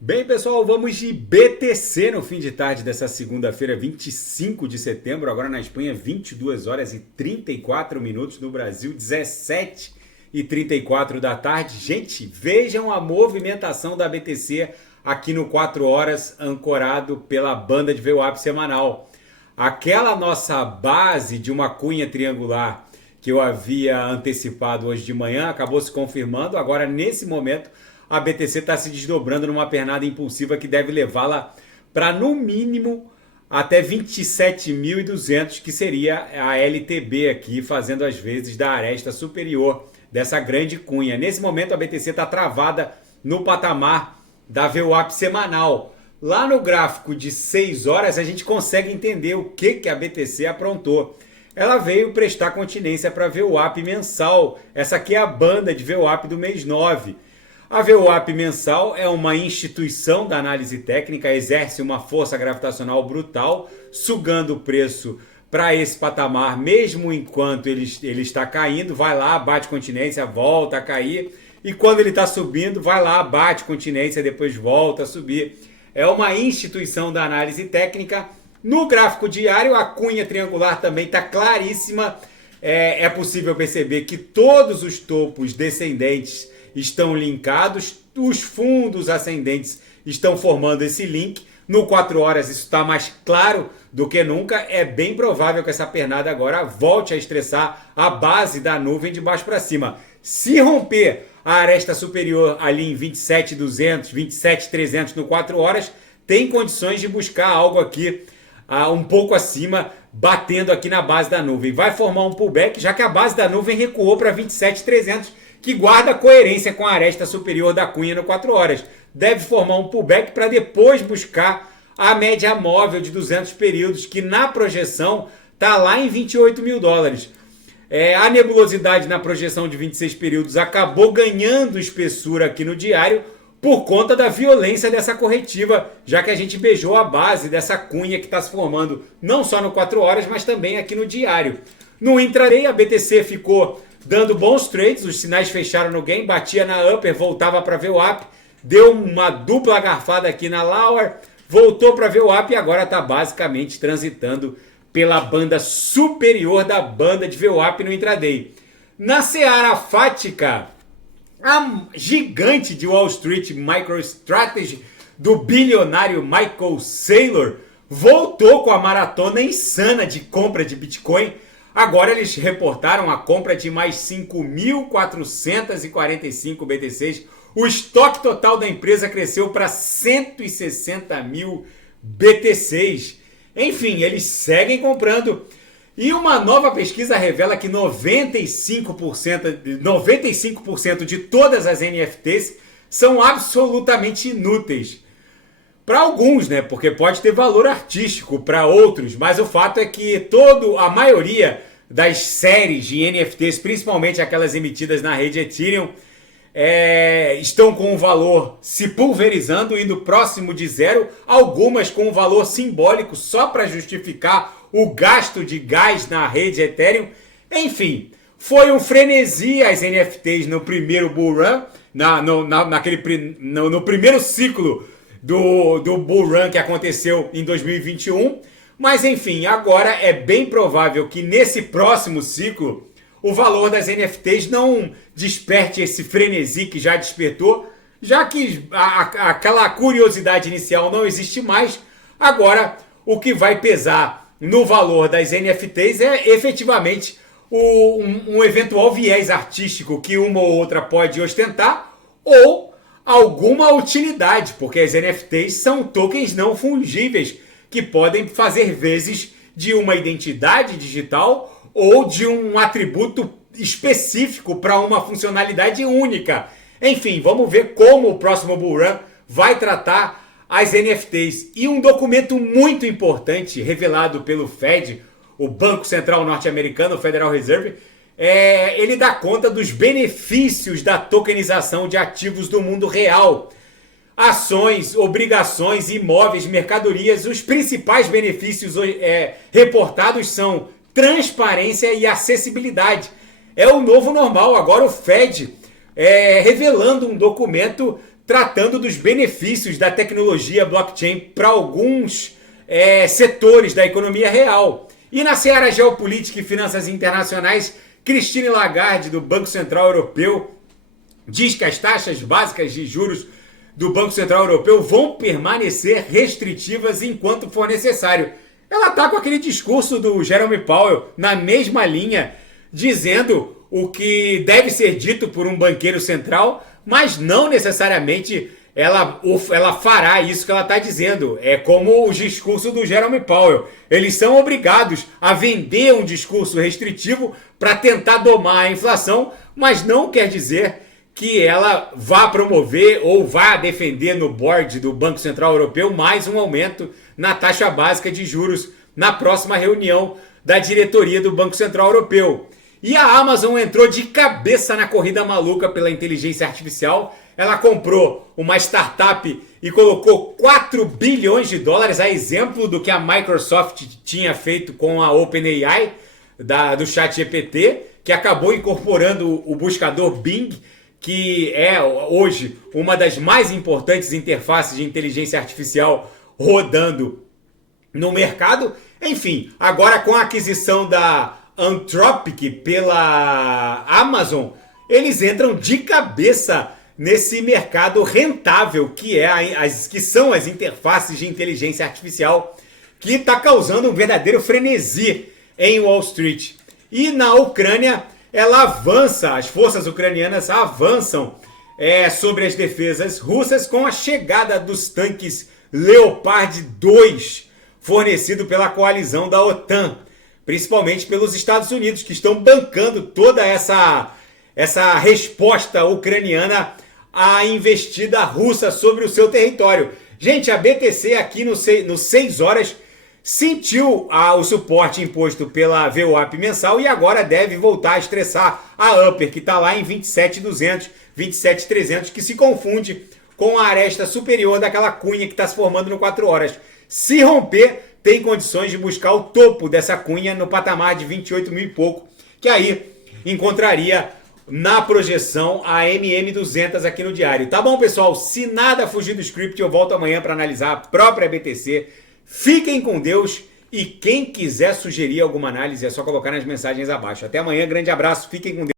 Bem, pessoal, vamos de BTC no fim de tarde dessa segunda-feira, 25 de setembro. Agora na Espanha, 22 horas e 34 minutos. No Brasil, 17 e 34 da tarde. Gente, vejam a movimentação da BTC aqui no 4 horas, ancorado pela banda de VWAP semanal. Aquela nossa base de uma cunha triangular que eu havia antecipado hoje de manhã acabou se confirmando. Agora, nesse momento, a BTC está se desdobrando numa pernada impulsiva que deve levá-la para, no mínimo, até 27.200, que seria a LTB aqui, fazendo as vezes da aresta superior dessa grande cunha. Nesse momento, a BTC está travada no patamar da VWAP semanal. Lá no gráfico de 6 horas, a gente consegue entender o que a BTC aprontou. Ela veio prestar continência para a VWAP mensal. Essa aqui é a banda de VWAP do mês 9. A VWAP mensal é uma instituição da análise técnica, exerce uma força gravitacional brutal, sugando o preço para esse patamar, mesmo enquanto ele está caindo, vai lá, bate continência, volta a cair, e quando ele está subindo, vai lá, bate continência, depois volta a subir. É uma instituição da análise técnica. No gráfico diário, a cunha triangular também está claríssima. É possível perceber que todos os topos descendentes estão linkados, os fundos ascendentes estão formando esse link. No 4 horas isso está mais claro do que nunca. É bem provável que essa pernada agora volte a estressar a base da nuvem de baixo para cima. Se romper a aresta superior ali em 27.200, 27.300 no 4 horas, tem condições de buscar algo aqui um pouco acima, batendo aqui na base da nuvem. Vai formar um pullback, já que a base da nuvem recuou para 27.300, que guarda coerência com a aresta superior da cunha no 4 horas. Deve formar um pullback para depois buscar a média móvel de 200 períodos, que na projeção está lá em 28 mil dólares. A nebulosidade na projeção de 26 períodos acabou ganhando espessura aqui no diário por conta da violência dessa corretiva, já que a gente beijou a base dessa cunha que está se formando não só no 4 horas, mas também aqui no diário. No intraday, a BTC ficou dando bons trades, os sinais fecharam no gain, batia na upper, voltava para VWAP, deu uma dupla garfada aqui na lower, voltou para VWAP e agora está basicamente transitando pela banda superior da banda de VWAP no intraday. Na seara fática, a gigante de Wall Street MicroStrategy do bilionário Michael Saylor voltou com a maratona insana de compra de Bitcoin. Agora eles reportaram a compra de mais 5.445 BTCs. O estoque total da empresa cresceu para 160 mil BTCs. Enfim, eles seguem comprando. E uma nova pesquisa revela que 95% de todas as NFTs são absolutamente inúteis. Para alguns, né? Porque pode ter valor artístico para outros, mas o fato é que a maioria das séries de NFTs, principalmente aquelas emitidas na rede Ethereum, estão com o valor se pulverizando, indo próximo de zero, algumas com um valor simbólico só para justificar o gasto de gás na rede Ethereum. Enfim, foi um frenesi as NFTs no primeiro bull run, no primeiro ciclo do bull run que aconteceu em 2021. Mas enfim, agora é bem provável que nesse próximo ciclo o valor das NFTs não desperte esse frenesi que já despertou, já que aquela curiosidade inicial não existe mais. Agora, o que vai pesar no valor das NFTs é efetivamente um eventual viés artístico que uma ou outra pode ostentar, ou alguma utilidade, porque as NFTs são tokens não fungíveis que podem fazer vezes de uma identidade digital ou de um atributo específico para uma funcionalidade única. Enfim, vamos ver como o próximo bull run vai tratar as NFTs. E um documento muito importante revelado pelo Fed, o Banco Central Norte-Americano, o Federal Reserve, ele dá conta dos benefícios da tokenização de ativos do mundo real. Ações, obrigações, imóveis, mercadorias, os principais benefícios reportados são transparência e acessibilidade. É o novo normal. Agora o Fed revelando um documento tratando dos benefícios da tecnologia blockchain para alguns setores da economia real. E na seara geopolítica e finanças internacionais, Christine Lagarde, do Banco Central Europeu, diz que as taxas básicas de juros do Banco Central Europeu vão permanecer restritivas enquanto for necessário. Ela está com aquele discurso do Jerome Powell na mesma linha, dizendo o que deve ser dito por um banqueiro central, mas não necessariamente ela fará isso que ela está dizendo. É como o discurso do Jerome Powell. Eles são obrigados a vender um discurso restritivo para tentar domar a inflação, mas não quer dizer que ela vá promover ou vá defender no board do Banco Central Europeu mais um aumento na taxa básica de juros na próxima reunião da diretoria do Banco Central Europeu. E a Amazon entrou de cabeça na corrida maluca pela inteligência artificial. Ela comprou uma startup e colocou 4 bilhões de dólares, a exemplo do que a Microsoft tinha feito com a OpenAI, do ChatGPT, que acabou incorporando o buscador Bing, que é hoje uma das mais importantes interfaces de inteligência artificial rodando no mercado. Enfim, agora com a aquisição da Anthropic pela Amazon, eles entram de cabeça nesse mercado rentável que são as interfaces de inteligência artificial, que está causando um verdadeiro frenesi em Wall Street. E na Ucrânia, ela avança, as forças ucranianas avançam sobre as defesas russas com a chegada dos tanques Leopard 2, fornecido pela coalizão da OTAN, principalmente pelos Estados Unidos, que estão bancando toda essa resposta ucraniana à investida russa sobre o seu território. Gente, a BTC aqui no 6 horas sentiu o suporte imposto pela VWAP mensal e agora deve voltar a estressar a Upper, que está lá em 27.200, 27.300, que se confunde com a aresta superior daquela cunha que está se formando no 4 horas. Se romper, tem condições de buscar o topo dessa cunha no patamar de 28 mil e pouco, que aí encontraria na projeção a MM200 aqui no diário. Tá bom, pessoal? Se nada fugir do script, eu volto amanhã para analisar a própria BTC. Fiquem com Deus e quem quiser sugerir alguma análise é só colocar nas mensagens abaixo. Até amanhã, grande abraço, fiquem com Deus.